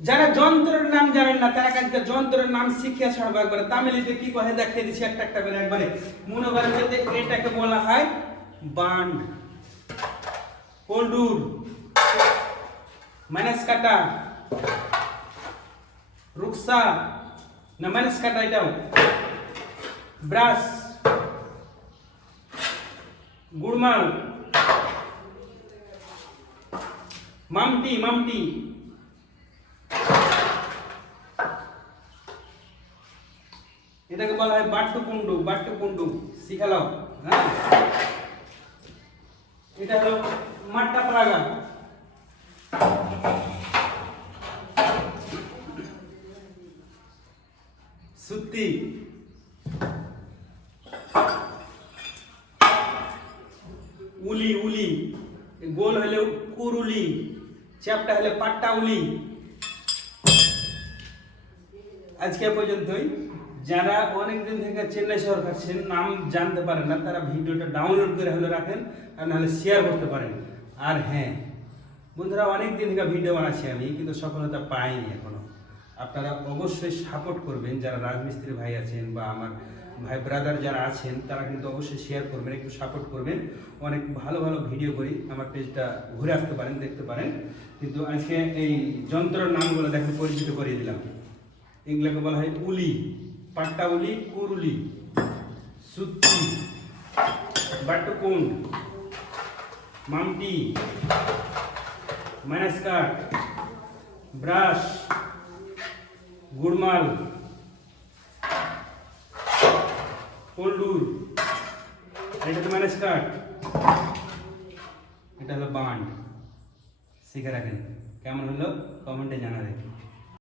যারা যন্ত্রের নাম জানেন না তারা কাজকে যন্ত্রের নাম শিখিয়ে ছাড়বো একবারে। তামিলিতে কি কহে দেখিয়ে দিচ্ছি একটা একটা করে একবারে। মনে করেন যে এটাকে বলা হয় বান্ড, কোল্ডুর, মাইনাস কাটা, রুকসা না মাইনাস কাটা এটাও, ব্রাশ, গুড়মাল, মামটি মামটি, এটাকে বলা হয় বাট্টু কুন্ডু, বাট্টু কুন্ডু শিখালাও। হ্যাঁ, এটা হলো মাট্টা প্রাগা, সুত্তি, উলি উলি, গোল হলে কুরুলি, চ্যাপটা হলে পাট্টা উলি। আজকে পর্যন্তই। যারা অনেকদিন থেকে চেন্নাই শহর খাচ্ছেন নাম জানতে পারেন না তারা ভিডিওটা ডাউনলোড করে হলে রাখেন আর নাহলে শেয়ার করতে পারেন। আর হ্যাঁ বন্ধুরা, অনেকদিন থেকে ভিডিও বানাচ্ছি আমি কিন্তু সফলতা পাইনি এখনো। আপনারা অবশ্যই সাপোর্ট করবেন, যারা রাজমিস্ত্রি ভাই আছেন বা আমার ভাই ব্রাদার যারা আছেন তারা কিন্তু অবশ্যই শেয়ার করবেন, একটু সাপোর্ট করবেন। অনেক ভালো ভালো ভিডিও করি, আমার পেজটা ঘুরে আসতে পারেন, দেখতে পারেন। কিন্তু আজকে এই যন্ত্রের নামগুলো দেখে পরিচিত করিয়ে দিলাম। এগুলোকে বলা হয় উলি, পাট্টা উলি, কুরুলি, সুত্তি, বাট্টুকুন্ড, মামটি, মাইনাস কাট, ব্রাশ, গুড়মাল, কোল্ডুর, এটা তো মাইনাস কাট, এটা হলো বান্ড। শিখে রাখেন। কেমন হলো কমেন্টে জানাবেন।